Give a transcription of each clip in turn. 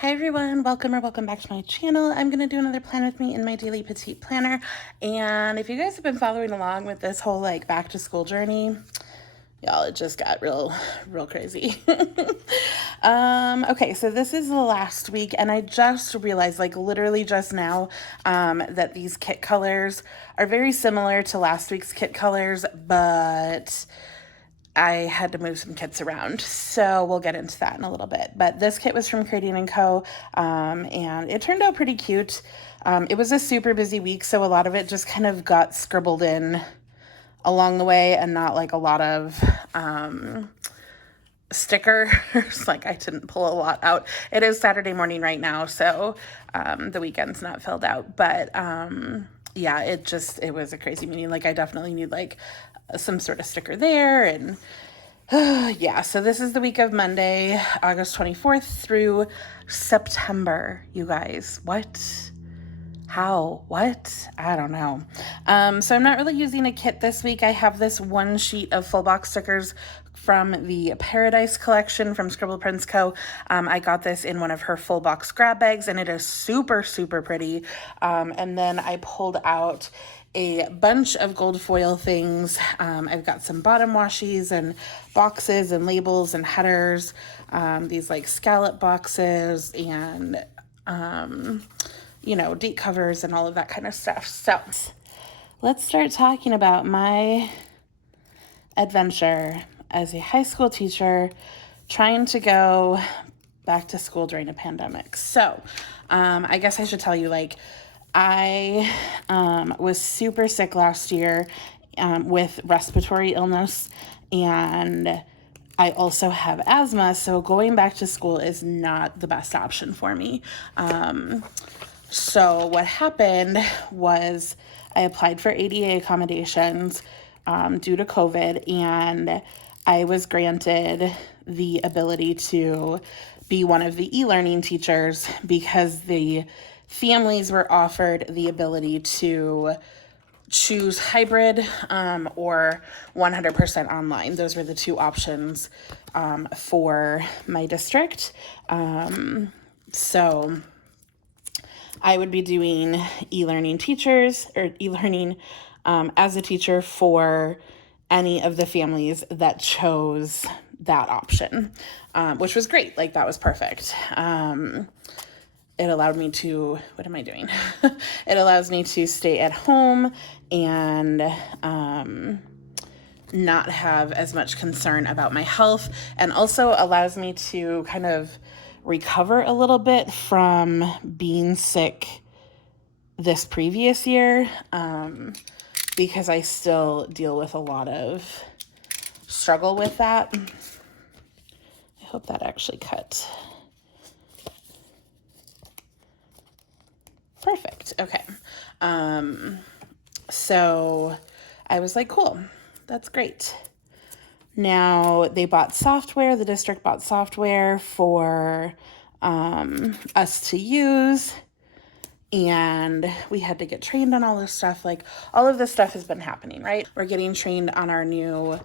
Hi everyone, welcome back to my channel. I'm going to do another plan with me in my daily petite planner. And if you guys have been following along with this whole back to school journey, y'all, it just got real crazy. Okay, so this is the last week and I just realized literally just now that these kit colors are very similar to last week's kit colors, but I had to move some kits around, so we'll get into that in a little bit. But this kit was from Petite Co, and it turned out pretty cute. It was a super busy week, so a lot of it just kind of got scribbled in along the way and not a lot of stickers. I didn't pull a lot out. It is Saturday morning right now, so the weekend's not filled out. But yeah, it was a crazy meeting. I definitely need some sort of sticker there. And yeah, so this is the week of Monday, August 24th through September, you guys. What? How? What? I don't know. So I'm not really using a kit this week. I have this one sheet of full box stickers from the Paradise collection from Scribble Prints Co. I got this in one of her full box grab bags and it is super pretty. And then I pulled out a bunch of gold foil things. I've got some bottom washies and boxes and labels and headers, these scallop boxes and date covers and all of that kind of stuff. So let's start talking about my adventure as a high school teacher trying to go back to school during a pandemic. So I guess I should tell you, I was super sick last year with respiratory illness, and I also have asthma, so going back to school is not the best option for me. So what happened was I applied for ADA accommodations due to COVID, and I was granted the ability to be one of the e-learning teachers because the families were offered the ability to choose hybrid or 100% online. Those were the two options for my district. So I would be doing e-learning teachers or e-learning as a teacher for any of the families that chose that option, which was great. That was perfect. It allowed me to, what am I doing? It allows me to stay at home and not have as much concern about my health, and also allows me to kind of recover a little bit from being sick this previous year, because I still deal with a lot of struggle with that. I hope that actually cut. Perfect. Okay. So I was like, cool, that's great. Now they bought software, the district bought software for us to use, and we had to get trained on all this stuff. All of this stuff has been happening, right? We're getting trained on our new,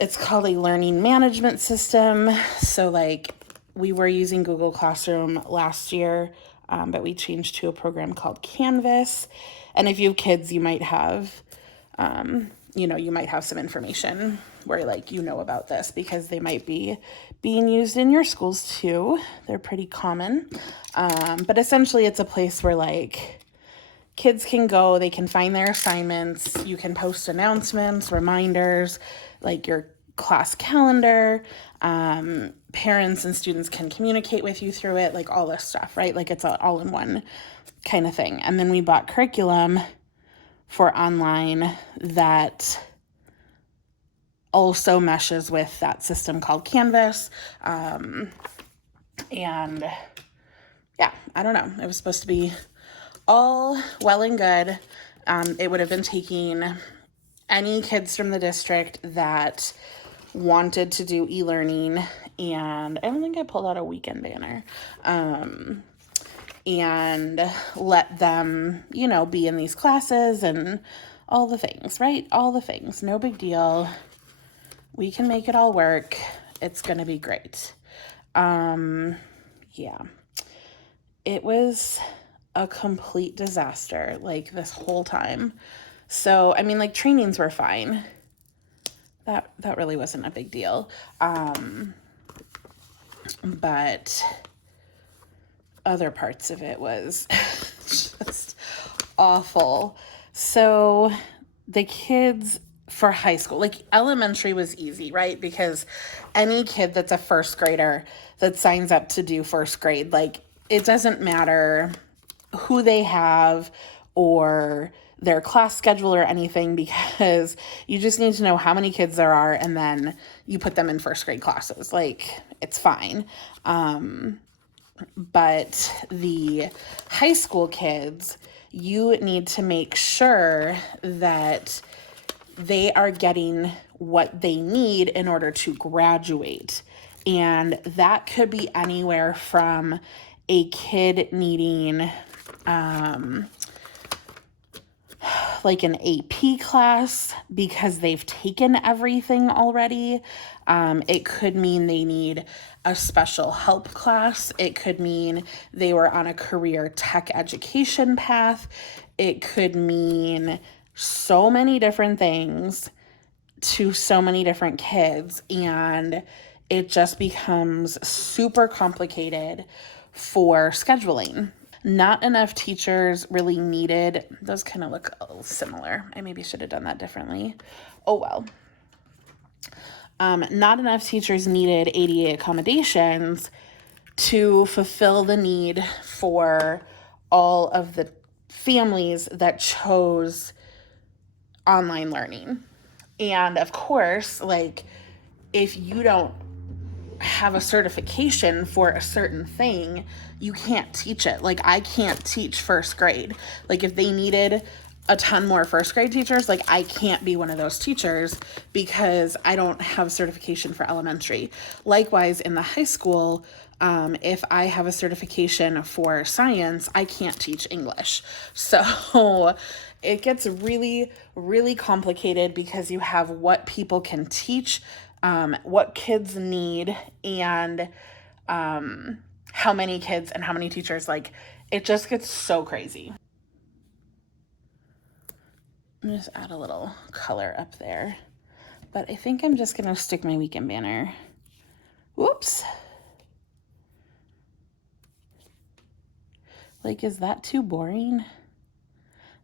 it's called a learning management system. So we were using Google Classroom last year, but we changed to a program called Canvas. And if you have kids, you might have, you might have some information where about this because they might be being used in your schools too. They're pretty common. But essentially it's a place where kids can go, they can find their assignments, you can post announcements, reminders, your class calendar, parents and students can communicate with you through it, all this stuff, right? It's an all-in-one kind of thing. And then we bought curriculum for online that also meshes with that system called Canvas. And yeah, I don't know. It was supposed to be all well and good. It would have been taking any kids from the district that wanted to do e-learning, and I don't think I pulled out a weekend banner, and let them, be in these classes and all the things, right? All the things, no big deal. We can make it all work. It's going to be great. Yeah. it was a complete disaster, like, this whole time. So, I mean, like, trainings were fine. That really wasn't a big deal. But other parts of it was just awful. So the kids for high school, like elementary was easy, right? Because any kid that's a first grader that signs up to do first grade, like, it doesn't matter who they have or their class schedule or anything, because you just need to know how many kids there are and then you put them in first grade classes. Like, it's fine. But the high school kids, you need to make sure that they are getting what they need in order to graduate. And that could be anywhere from a kid needing like an AP class because they've taken everything already. It could mean they need a special help class. It could mean they were on a career tech education path. It could mean so many different things to so many different kids, and it just becomes super complicated for scheduling. Not enough teachers really needed, those kind of look a little similar. I maybe should have done that differently. Oh well. Not enough teachers needed ADA accommodations to fulfill the need for all of the families that chose online learning. And of course, like, if you don't have a certification for a certain thing, you can't teach it. Like, I can't teach first grade. Like, if they needed a ton more first grade teachers, like, I can't be one of those teachers because I don't have certification for elementary. Likewise, in the high school, if I have a certification for science, I can't teach English. So it gets really, really complicated because you have what people can teach, what kids need, and how many kids and how many teachers. Like, it just gets so crazy. I'm just add a little color up there, but I think I'm just gonna stick my weekend banner. Whoops. Like, is that too boring?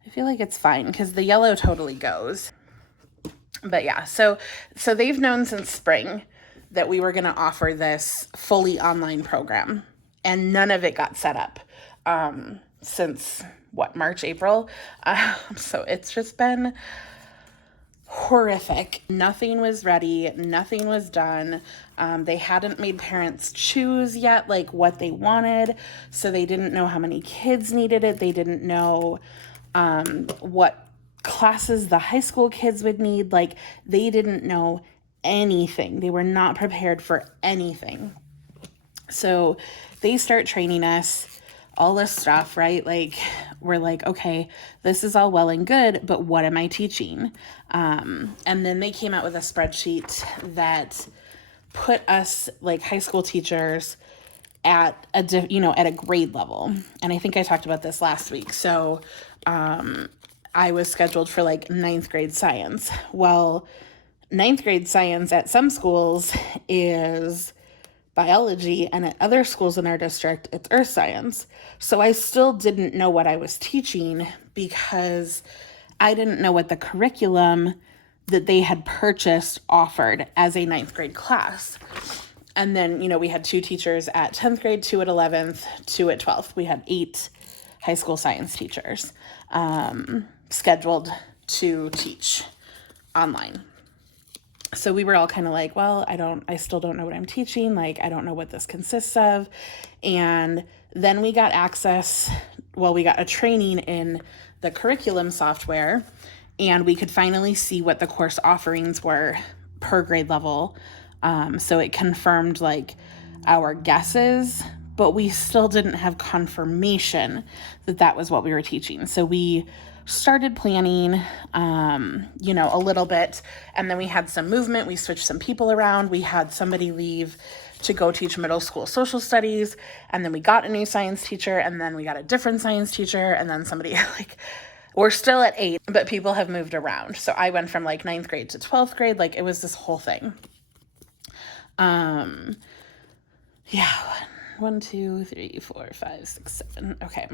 I feel like it's fine because the yellow totally goes. But yeah, so they've known since spring that we were going to offer this fully online program, and none of it got set up since March, April. So it's just been horrific. Nothing was ready. Nothing was done. They hadn't made parents choose yet, like, what they wanted. So they didn't know how many kids needed it. They didn't know what classes the high school kids would need. Like, they didn't know anything. They were not prepared for anything. So they start training us all this stuff, right? Like, we're like, okay, this is all well and good, but what am I teaching? And then they came out with a spreadsheet that put us, like, high school teachers at a grade level. And I think I talked about this last week. So I was scheduled for, like, 9th grade science. Well, 9th grade science at some schools is biology, and at other schools in our district, it's earth science. So I still didn't know what I was teaching because I didn't know what the curriculum that they had purchased offered as a 9th grade class. And then, we had 2 teachers at 10th grade, 2 at 11th, 2 at 12th. We had 8 high school science teachers scheduled to teach online. So we were all kind of like, well, I still don't know what I'm teaching. Like, I don't know what this consists of. And then we got we got a training in the curriculum software, and we could finally see what the course offerings were per grade level. So it confirmed, like, our guesses, but we still didn't have confirmation that that was what we were teaching. So we started planning, a little bit, and then we had some movement. We switched some people around. We had somebody leave to go teach middle school social studies. And then we got a new science teacher, and then we got a different science teacher, and then somebody like, we're still at 8, but people have moved around. So I went from like 9th grade to 12th grade. Like it was this whole thing. Yeah. 1, 2, 3, 4, 5, 6, 7. Okay.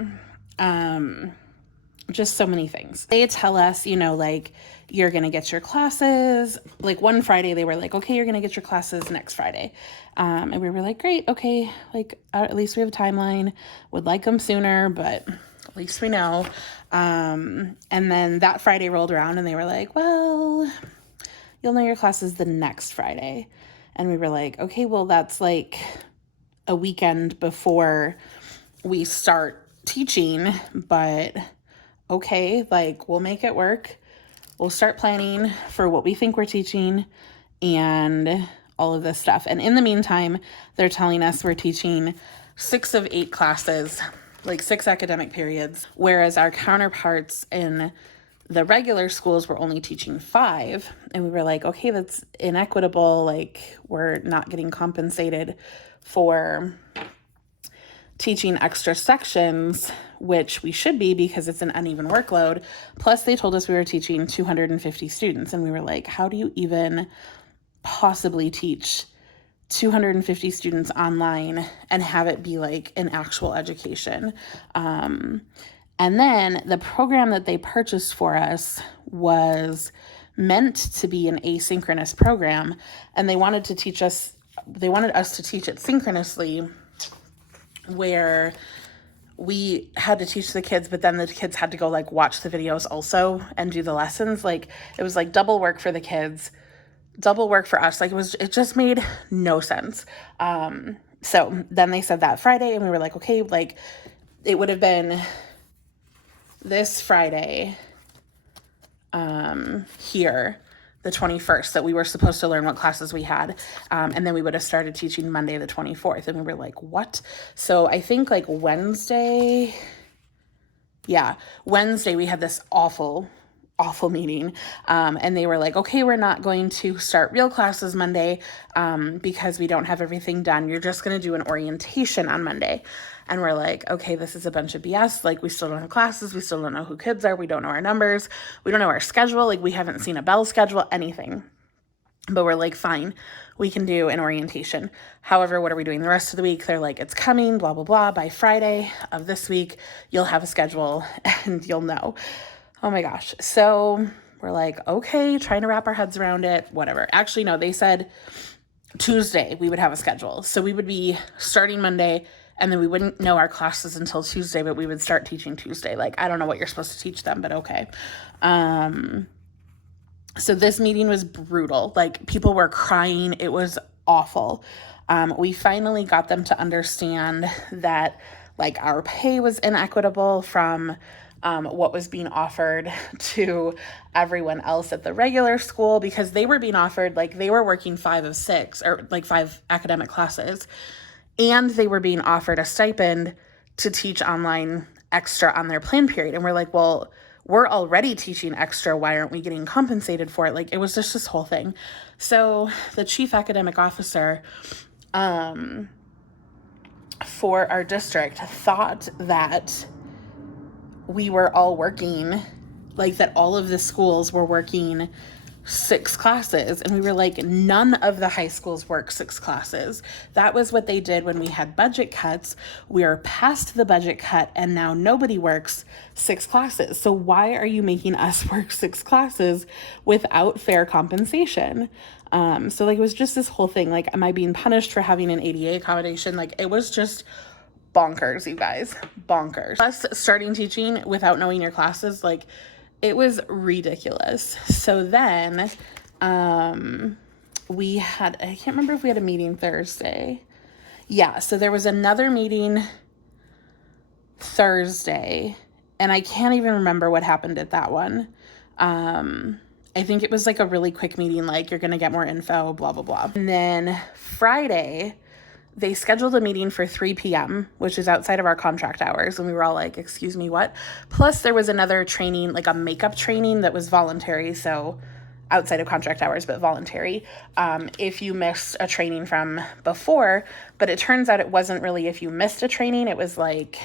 Just so many things. They tell us, you know, like, you're going to get your classes. Like one Friday, they were like, okay, you're going to get your classes next Friday. And we were like, great. Okay. Like, at least we have a timeline. Would like them sooner, but at least we know. And then that Friday rolled around and they were like, well, you'll know your classes the next Friday. And we were like, okay, well, that's like a weekend before we start teaching, but okay, like we'll make it work. We'll start planning for what we think we're teaching and all of this stuff. And in the meantime, they're telling us we're teaching 6 of 8 classes, like 6 academic periods, whereas our counterparts in the regular schools were only teaching 5. And we were like, okay, that's inequitable. Like we're not getting compensated for teaching extra sections, which we should be because it's an uneven workload. Plus they told us we were teaching 250 students. And we were like, how do you even possibly teach 250 students online and have it be like an actual education? And then the program that they purchased for us was meant to be an asynchronous program. And they wanted us to teach it synchronously, where we had to teach the kids, but then the kids had to go like watch the videos also and do the lessons. Like it was like double work for the kids, double work for us. Like it just made no sense. So then they said that Friday and we were like, okay, like it would have been this Friday, here, the 21st, that we were supposed to learn what classes we had. And then we would have started teaching Monday, the 24th. And we were like, what? So I think like Wednesday, we had this awful meeting. And they were like, okay, we're not going to start real classes Monday, because we don't have everything done. You're just going to do an orientation on Monday. And we're like, okay, this is a bunch of BS. Like we still don't have classes. We still don't know who kids are. We don't know our numbers. We don't know our schedule. Like we haven't seen a bell schedule, anything. But we're like, fine, we can do an orientation. However, what are we doing the rest of the week? They're like, it's coming, blah, blah, blah. By Friday of this week, you'll have a schedule and you'll know. Oh my gosh. So we're like, okay, trying to wrap our heads around it, whatever. Actually, no, they said Tuesday we would have a schedule. So we would be starting Monday and then we wouldn't know our classes until Tuesday, but we would start teaching Tuesday. Like, I don't know what you're supposed to teach them, but okay. So this meeting was brutal. Like people were crying. It was awful. We finally got them to understand that like our pay was inequitable from what was being offered to everyone else at the regular school, because they were being offered, like they were working 5 of 6 or like 5 academic classes, and they were being offered a stipend to teach online extra on their plan period. And we're like, well, we're already teaching extra. Why aren't we getting compensated for it? Like it was just this whole thing. So the chief academic officer for our district thought that we were all working, like that all of the schools were working 6 classes. And we were like, none of the high schools work 6 classes. That was what they did when we had budget cuts. We are past the budget cut and now nobody works 6 classes. So why are you making us work 6 classes without fair compensation? So like it was just this whole thing. Like, am I being punished for having an ADA accommodation? Like it was just bonkers, you guys, bonkers. Us starting teaching without knowing your classes, like it was ridiculous. So then we had, I can't remember if we had a meeting Thursday. Yeah, so there was another meeting Thursday, and I can't even remember what happened at that one. I think it was like a really quick meeting, like you're going to get more info, blah, blah, blah. And then Friday, they scheduled a meeting for 3 p.m., which is outside of our contract hours. And we were all like, excuse me, what? Plus there was another training, like a makeup training that was voluntary. So outside of contract hours, but voluntary, if you missed a training from before. But it turns out it wasn't really if you missed a training, it was like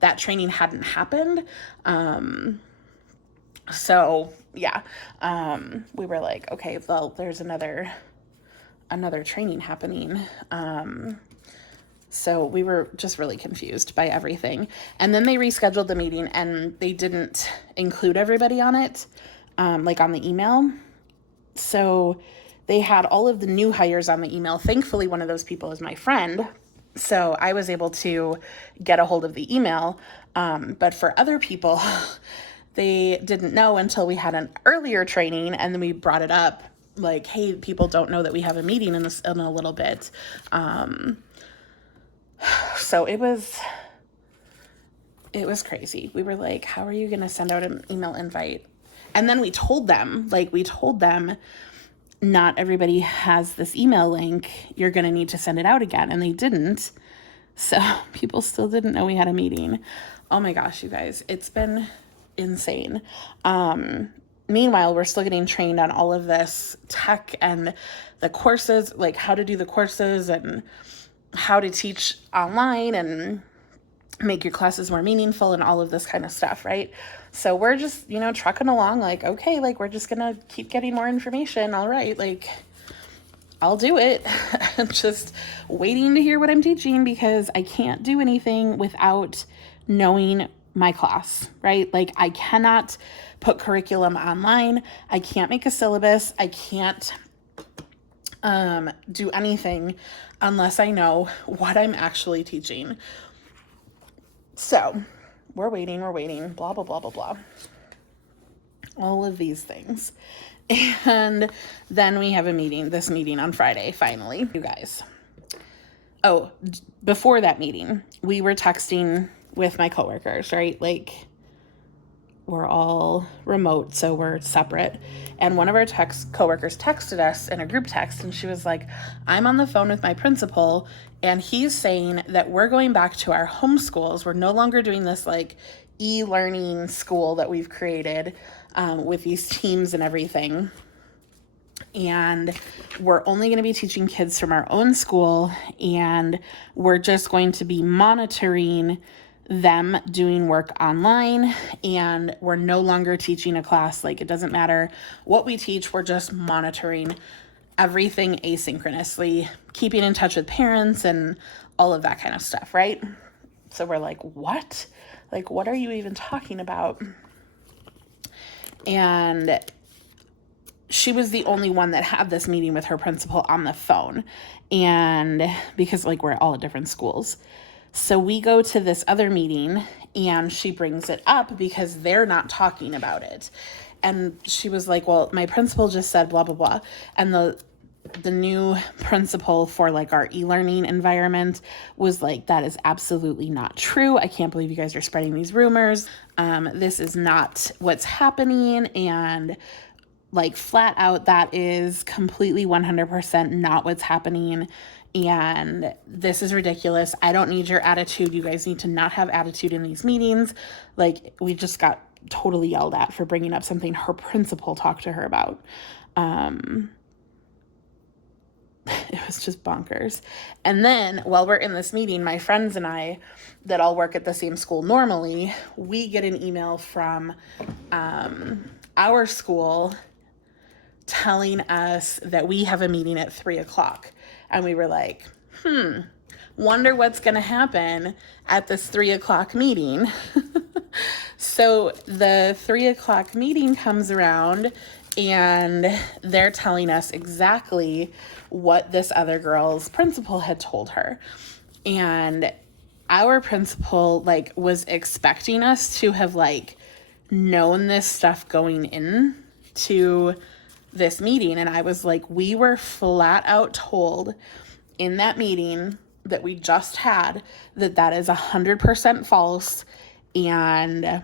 that training hadn't happened. So yeah, we were like, okay, well, there's another training happening. So we were just really confused by everything. And then they rescheduled the meeting and they didn't include everybody on it, like on the email. So they had all of the new hires on the email. Thankfully, one of those people is my friend. So I was able to get a hold of the email. But for other people, they didn't know until we had an earlier training, and then we brought it up like, hey, people don't know that we have a meeting in a little bit. So it was crazy. We were like, how are you going to send out an email invite? And then we told them, not everybody has this email link. You're going to need to send it out again. And they didn't. So people still didn't know we had a meeting. Oh my gosh, you guys, it's been insane. Meanwhile, we're still getting trained on all of this tech and the courses, like how to do the courses and how to teach online and make your classes more meaningful and all of this kind of stuff, right? So we're just, trucking along like, okay, like we're just going to keep getting more information. All right, like I'll do it. Just waiting to hear what I'm teaching because I can't do anything without knowing my class, right? Like I cannot put curriculum online. I can't make a syllabus. I can't do anything unless I know what I'm actually teaching. So we're waiting, blah, blah, blah, blah, blah. All of these things. And then we have this meeting on Friday, finally, you guys. Oh, before that meeting, we were texting with my coworkers, right? Like we're all remote, so we're separate. And one of our coworkers texted us in a group text, and she was like, I'm on the phone with my principal, and he's saying that we're going back to our home schools. We're no longer doing this like e-learning school that we've created with these teams and everything. And we're only going to be teaching kids from our own school, and we're just going to be monitoring them doing work online, and we're no longer teaching a class. Like it doesn't matter what we teach, we're just monitoring everything asynchronously, keeping in touch with parents and all of that kind of stuff, right? So we're like, what? Like, what are you even talking about? And she was the only one that had this meeting with her principal on the phone. And because like we're all at different schools. So we go to this other meeting and she brings it up because they're not talking about it. And she was like, well, my principal just said blah, blah, blah. And the new principal for like our e-learning environment was like, that is absolutely not true. I can't believe you guys are spreading these rumors. This is not what's happening. And like flat out, that is completely 100% not what's happening. And this is ridiculous. I don't need your attitude. You guys need to not have attitude in these meetings. Like we just got totally yelled at for bringing up something her principal talked to her about. It was just bonkers. And then while we're in this meeting, my friends and I that all work at the same school normally, we get an email from our school telling us that we have a meeting at 3:00. And we were like, wonder what's going to happen at this 3:00 meeting. So the 3:00 meeting comes around and they're telling us exactly what this other girl's principal had told her. And our principal like was expecting us to have like known this stuff going in to this meeting. And I was like, we were flat out told in that meeting that we just had that is 100% false. And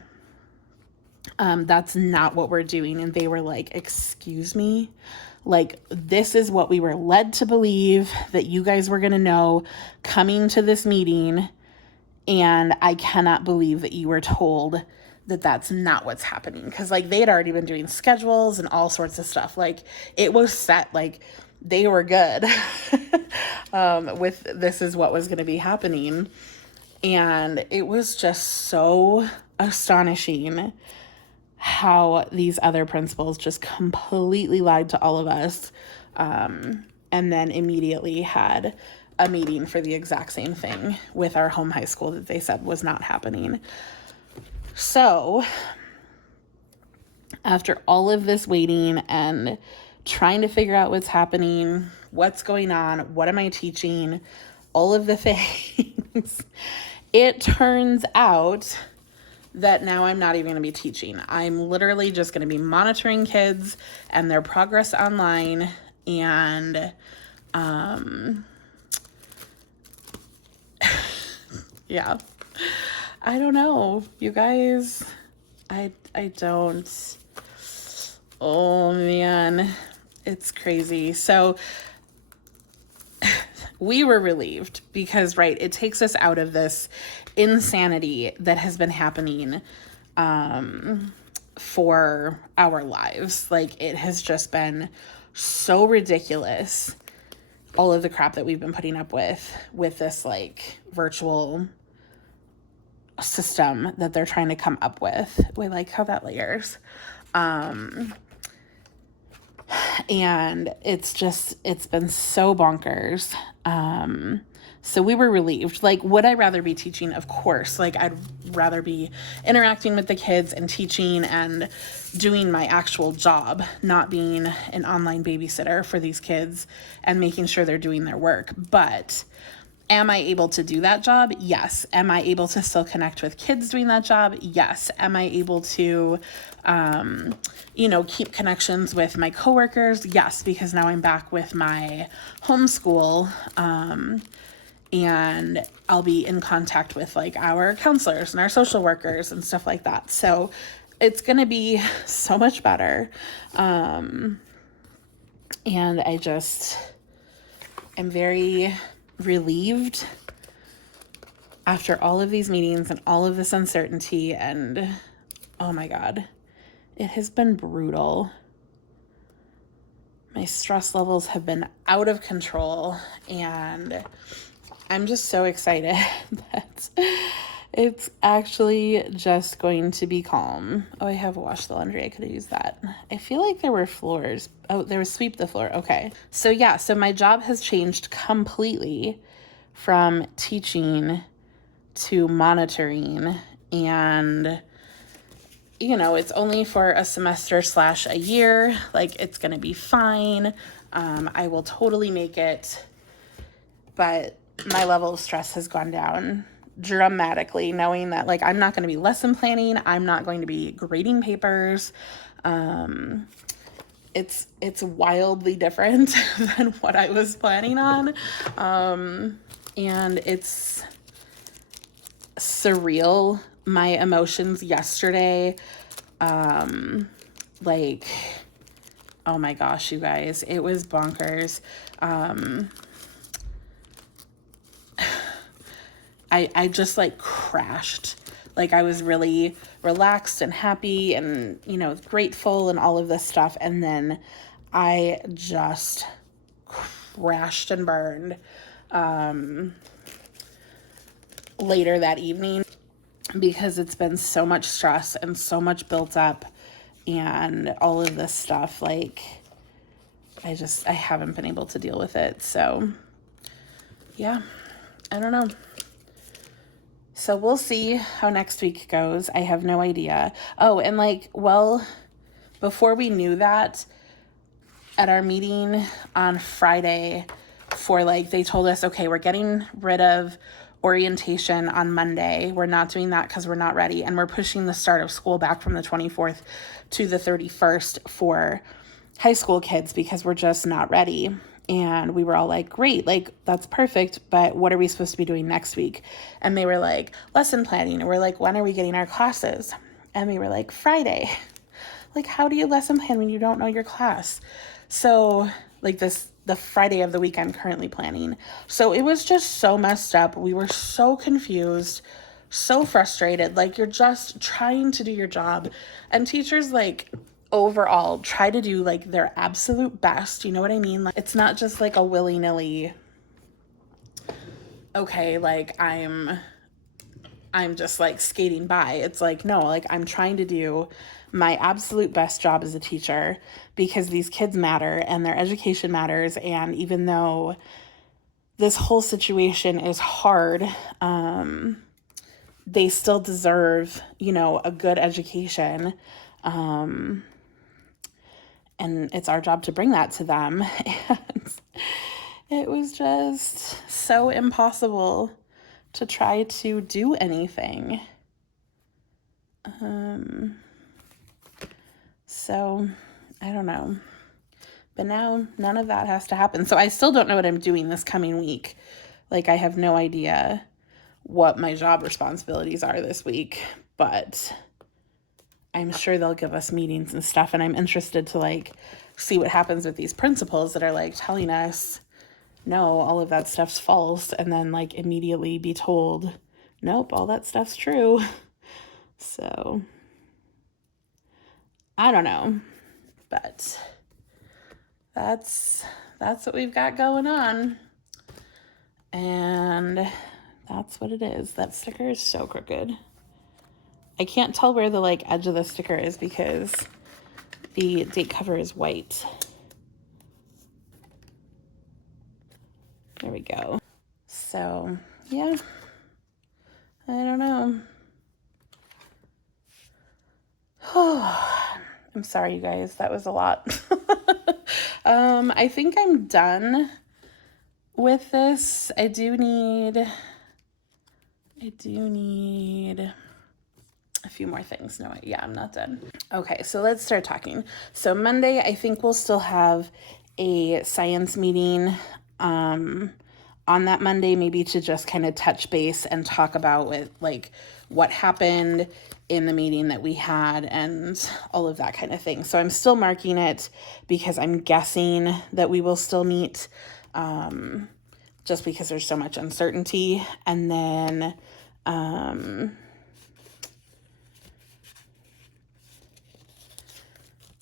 that's not what we're doing. And they were like, excuse me, like this is what we were led to believe that you guys were going to know coming to this meeting. And I cannot believe that you were told that that's not what's happening. Because like they had already been doing schedules and all sorts of stuff. Like it was set, like they were good with this is what was going to be happening. And it was just so astonishing how these other principals just completely lied to all of us, and then immediately had a meeting for the exact same thing with our home high school that they said was not happening. So after all of this waiting and trying to figure out what's happening, what's going on, what am I teaching, all of the things, it turns out that now I'm not even going to be teaching. I'm literally just going to be monitoring kids and their progress online. And yeah, I don't know, you guys. I don't. Oh man, it's crazy. So we were relieved because, right, it takes us out of this insanity that has been happening for our lives. Like, it has just been so ridiculous, all of the crap that we've been putting up with this, like, virtual system that they're trying to come up with. We like how that layers. And it's been so bonkers. So we were relieved. Like, would I rather be teaching? Of course. Like, I'd rather be interacting with the kids and teaching and doing my actual job, not being an online babysitter for these kids and making sure they're doing their work. But am I able to do that job? Yes. Am I able to still connect with kids doing that job? Yes. Am I able to, keep connections with my coworkers? Yes, because now I'm back with my homeschool, and I'll be in contact with like our counselors and our social workers and stuff like that. So it's going to be so much better. And I'm very relieved after all of these meetings and all of this uncertainty. And oh my God, it has been brutal. My stress levels have been out of control, and I'm just so excited that it's actually just going to be calm. Oh, I have washed the laundry. I could have used that. I feel like there were floors. Oh, there was sweep the floor. Okay. So yeah, so my job has changed completely from teaching to monitoring, and it's only for a semester / a year. Like, it's going to be fine. I will totally make it. But my level of stress has gone down dramatically, knowing that, like, I'm not going to be lesson planning. I'm not going to be grading papers. It's wildly different than what I was planning on. And it's surreal. My emotions yesterday, like, oh my gosh, you guys, it was bonkers. I just like crashed. Like, I was really relaxed and happy and, grateful and all of this stuff. And then I just crashed and burned, later that evening, because it's been so much stress and so much built up and all of this stuff. Like, I haven't been able to deal with it. So yeah, I don't know. So we'll see how next week goes. I have no idea. Oh, and before we knew that, at our meeting on Friday they told us, okay, we're getting rid of orientation on Monday. We're not doing that because we're not ready. And we're pushing the start of school back from the 24th to the 31st for high school kids because we're just not ready. And we were all like, great, like, that's perfect, but what are we supposed to be doing next week? And they were like, lesson planning. And we're like, when are we getting our classes? And we were like, Friday. Like, how do you lesson plan when you don't know your class? So, the Friday of the week I'm currently planning. So it was just so messed up. We were so confused, so frustrated. Like, you're just trying to do your job, and teachers, like, overall try to do like their absolute best. You know what I mean? Like, it's not just like a willy-nilly, okay, like I'm just like skating by. It's like, no, like I'm trying to do my absolute best job as a teacher because these kids matter and their education matters. And even though this whole situation is hard, they still deserve, you know, a good education. And it's our job to bring that to them. And it was just so impossible to try to do anything. So I don't know. But now none of that has to happen. So I still don't know what I'm doing this coming week. Like, I have no idea what my job responsibilities are this week, but I'm sure they'll give us meetings and stuff. And I'm interested to like see what happens with these principals that are like telling us, no, all of that stuff's false. And then like immediately be told, nope, all that stuff's true. So I don't know, but that's what we've got going on. And that's what it is. That sticker is so crooked. I can't tell where the like edge of the sticker is because the date cover is white. There we go. So, yeah. I don't know. I'm sorry, you guys. That was a lot. I think I'm done with this. I do need a few more things. No, yeah, I'm not done. Okay, so let's start talking. So Monday, I think we'll still have a science meeting on that Monday, maybe to just kind of touch base and talk about like what happened in the meeting that we had and all of that kind of thing. So I'm still marking it because I'm guessing that we will still meet just because there's so much uncertainty. And then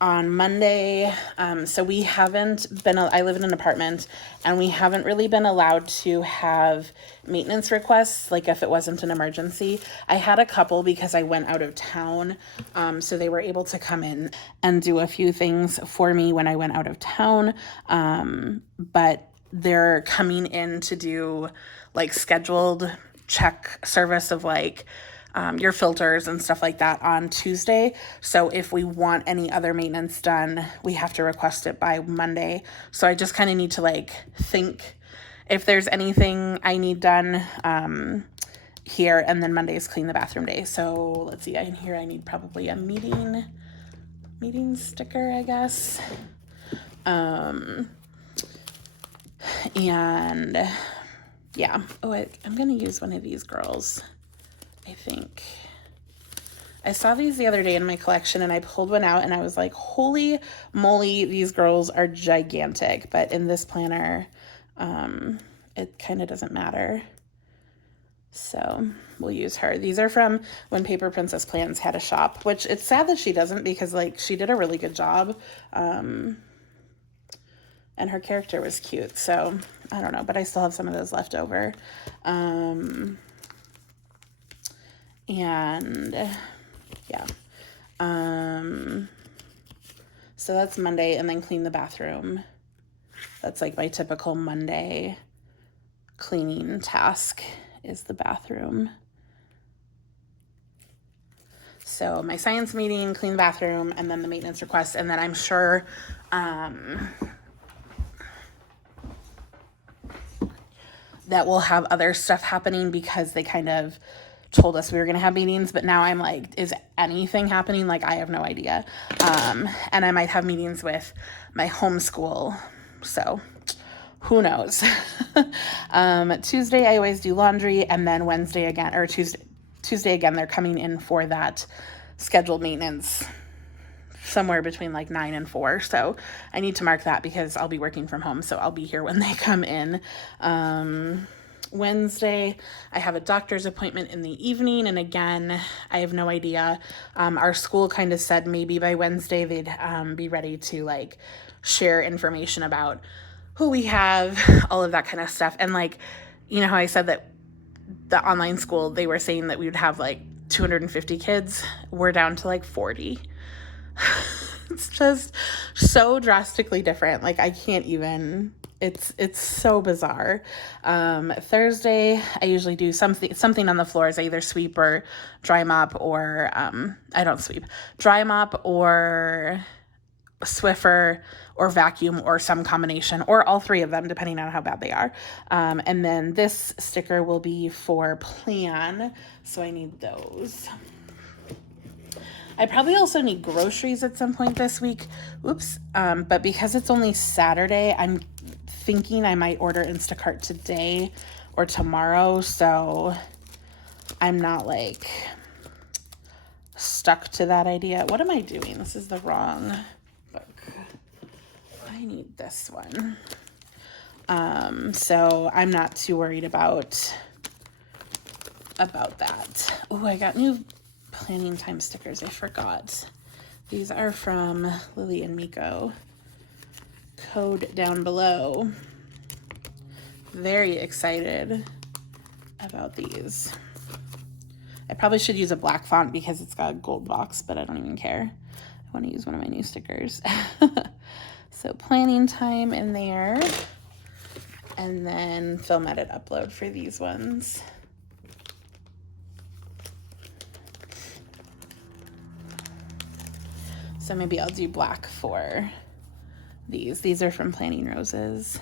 on Monday, so we haven't been, I live in an apartment, and we haven't really been allowed to have maintenance requests, like if it wasn't an emergency. I had a couple because I went out of town, so they were able to come in and do a few things for me when I went out of town, but they're coming in to do like scheduled check service of like your filters and stuff like that on Tuesday. So if we want any other maintenance done, we have to request it by Monday. So I just kind of need to like think if there's anything I need done here, and then Monday is clean the bathroom day. So let's see, in here I need probably a meeting sticker, I guess. And yeah, I'm gonna use one of these girls. I think I saw these the other day in my collection, and I pulled one out and I was like, holy moly, these girls are gigantic. But in this planner, it kind of doesn't matter. So we'll use her. These are from when Paper Princess Plans had a shop, which it's sad that she doesn't, because like she did a really good job. And her character was cute. So I don't know, but I still have some of those left over. And yeah, so that's Monday, and then clean the bathroom. That's like my typical Monday cleaning task, is the bathroom. So my science meeting, clean the bathroom, and then the maintenance request. And then I'm sure, that we'll have other stuff happening because they kind of told us we were going to have meetings, but now I'm like, is anything happening? Like, I have no idea. And I might have meetings with my homeschool. So who knows? Tuesday, I always do laundry, and then Wednesday again, or Tuesday again, they're coming in for that scheduled maintenance somewhere between like 9 and 4. So I need to mark that because I'll be working from home. So I'll be here when they come in. Wednesday, I have a doctor's appointment in the evening, and again, I have no idea. Our school kind of said maybe by Wednesday they'd be ready to like share information about who we have, all of that kind of stuff. And like, you know how I said that the online school, they were saying that we would have like 250 kids. We're down to like 40. It's just so drastically different. Like I can't even, it's so bizarre. Thursday, I usually do something on the floors. I either sweep or dry mop, or I don't sweep, dry mop or Swiffer or vacuum or some combination, or all three of them, depending on how bad they are. And then this sticker will be for plan, so I need those. I probably also need groceries at some point this week. Oops. But because it's only Saturday, I'm thinking I might order Instacart today or tomorrow, so I'm not like stuck to that idea. What am I doing? This is the wrong book. I need this one. So I'm not too worried about that. Oh, I got new planning time stickers. I forgot. These are from Lily and Miko. Code down below. Very excited about these. I probably should use a black font because it's got a gold box, but I don't even care. I want to use one of my new stickers. So planning time in there, and then film edit upload for these ones. So maybe I'll do black for these. These are from Planning Roses.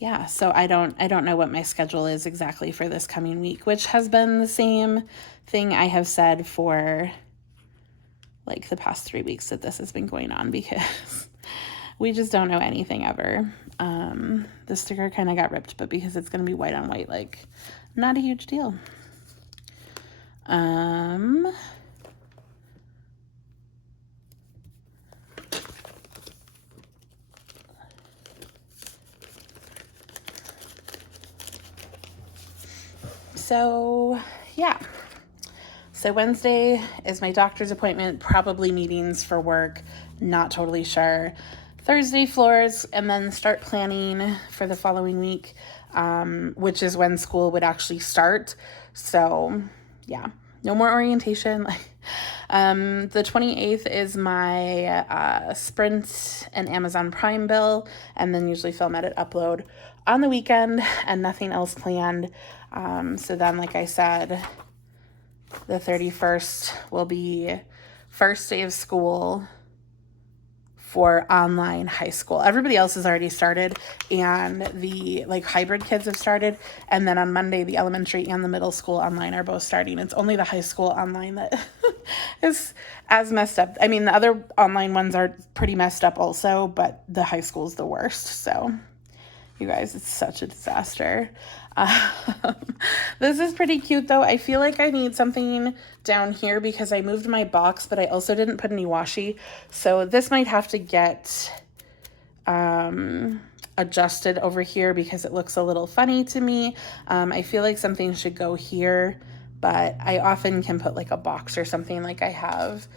Yeah, so I don't know what my schedule is exactly for this coming week, which has been the same thing I have said for like the past 3 weeks that this has been going on, because we just don't know anything ever. The sticker kind of got ripped, but because it's going to be white on white, like not a huge deal. So yeah. So Wednesday is my doctor's appointment, probably meetings for work, not totally sure. Thursday, floors, and then start planning for the following week, which is when school would actually start. So yeah, no more orientation. The 28th is my Sprint and Amazon Prime bill, and then usually film edit upload on the weekend, and nothing else planned. So then, like I said, the 31st will be first day of school for online high school. Everybody else has already started, and the like hybrid kids have started. And then on Monday, the elementary and the middle school online are both starting. It's only the high school online that is as messed up. I mean, the other online ones are pretty messed up also, but the high school is the worst. So you guys, it's such a disaster. This is pretty cute though. I feel like I need something down here because I moved my box, but I also didn't put any washi. So this might have to get adjusted over here because it looks a little funny to me. I feel like something should go here, but I often can put like a box or something. Like I have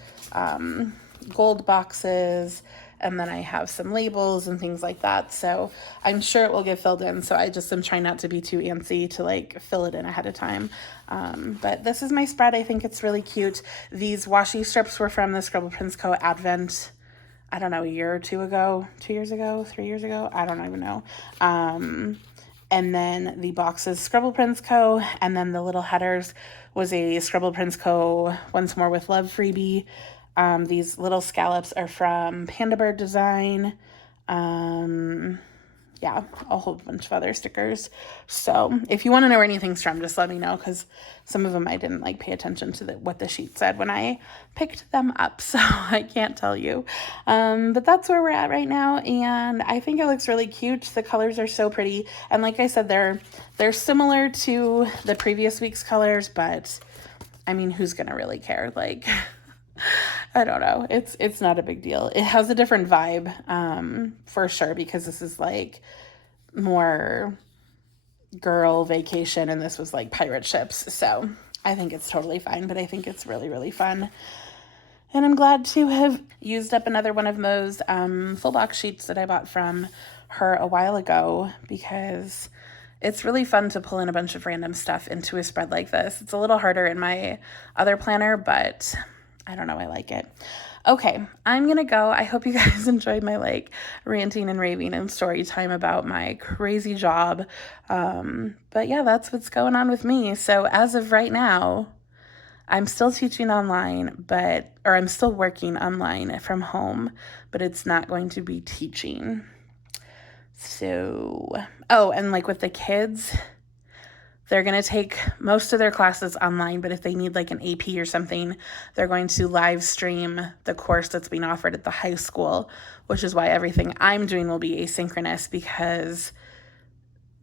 gold boxes, and then I have some labels and things like that. So I'm sure it will get filled in. So I just am trying not to be too antsy to like fill it in ahead of time. But this is my spread. I think it's really cute. These washi strips were from the Scribble Prints Co. Advent, I don't know, a year or two ago, 2 years ago, 3 years ago. I don't even know. And then the boxes, Scribble Prints Co. And then the little headers was a Scribble Prints Co. Once More with Love freebie. These little scallops are from Panda Bird Design. Yeah, a whole bunch of other stickers. So if you want to know where anything's from, just let me know, because some of them I didn't like pay attention to what the sheet said when I picked them up, so I can't tell you. But that's where we're at right now, and I think it looks really cute. The colors are so pretty, and like I said, they're similar to the previous week's colors, but I mean, who's gonna really care? Like, I don't know. It's not a big deal. It has a different vibe, for sure, because this is like more girl vacation and this was like pirate ships. So I think it's totally fine, but I think it's really, really fun. And I'm glad to have used up another one of those full box sheets that I bought from her a while ago, because it's really fun to pull in a bunch of random stuff into a spread like this. It's a little harder in my other planner, but I don't know, I like it. Okay, I'm gonna go. I hope you guys enjoyed my like ranting and raving and story time about my crazy job. But yeah, that's what's going on with me. So as of right now, I'm still teaching online, or I'm still working online from home, but it's not going to be teaching. So, oh, and like with the kids, they're going to take most of their classes online, but if they need like an AP or something, they're going to live stream the course that's being offered at the high school, which is why everything I'm doing will be asynchronous, because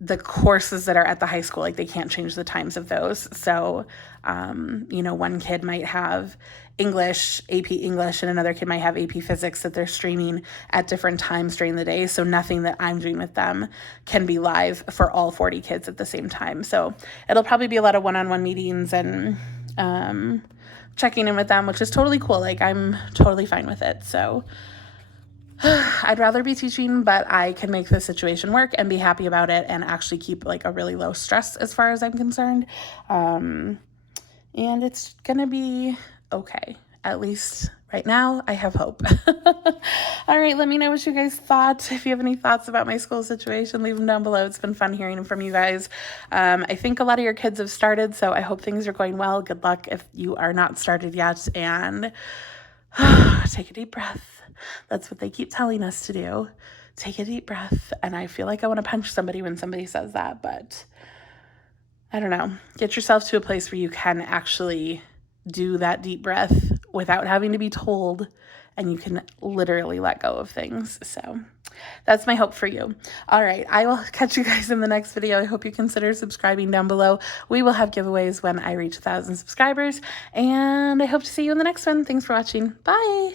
the courses that are at the high school, like they can't change the times of those. So, one kid might have English, AP English, and another kid might have AP Physics that they're streaming at different times during the day. So nothing that I'm doing with them can be live for all 40 kids at the same time. So it'll probably be a lot of one-on-one meetings and checking in with them, which is totally cool. Like I'm totally fine with it. So I'd rather be teaching, but I can make the situation work and be happy about it and actually keep like a really low stress as far as I'm concerned. And it's going to be okay. At least right now, I have hope. All right, let me know what you guys thought. If you have any thoughts about my school situation, leave them down below. It's been fun hearing from you guys. I think a lot of your kids have started, so I hope things are going well. Good luck if you are not started yet. And take a deep breath. That's what they keep telling us to do. Take a deep breath. And I feel like I want to punch somebody when somebody says that, but I don't know. Get yourself to a place where you can actually do that deep breath without having to be told, and you can literally let go of things. So that's my hope for you. All right, I will catch you guys in the next video. I hope you consider subscribing down below. We will have giveaways when I reach 1,000 subscribers, and I hope to see you in the next one. Thanks for watching. Bye.